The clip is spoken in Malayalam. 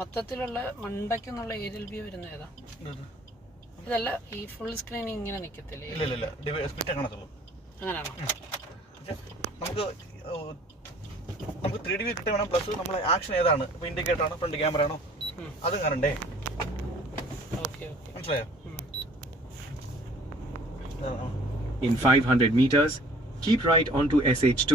മൊത്തത്തിലുള്ള മണ്ടയ്ക്കെന്നുള്ള ഏരിയൽ വ്യൂ വരുന്ന ഏതാ? ഇതല്ല, ഈ ഫുൾ സ്ക്രീൻ ഇങ്ങനെ നിൽക്കത്തില്ലേ? ഇല്ല സ്പ്ലിറ്റ് കാണത്തുള്ളൂ. അങ്ങനെയാണോ? നമുക്ക് 3D വ്യൂ കിട്ടി വേണം. പ്ലസ് നമ്മളെ ആക്ഷൻ ഏതാണ്, ഇപ്പോൾ ഇൻഡിക്കേറ്റർ ആണോ ഫ്രണ്ട് ക്യാമറ ആണോ അതും കാണണ്ടേ? മനസ്സിലായോ? In 500 meters, keep right onto SH2.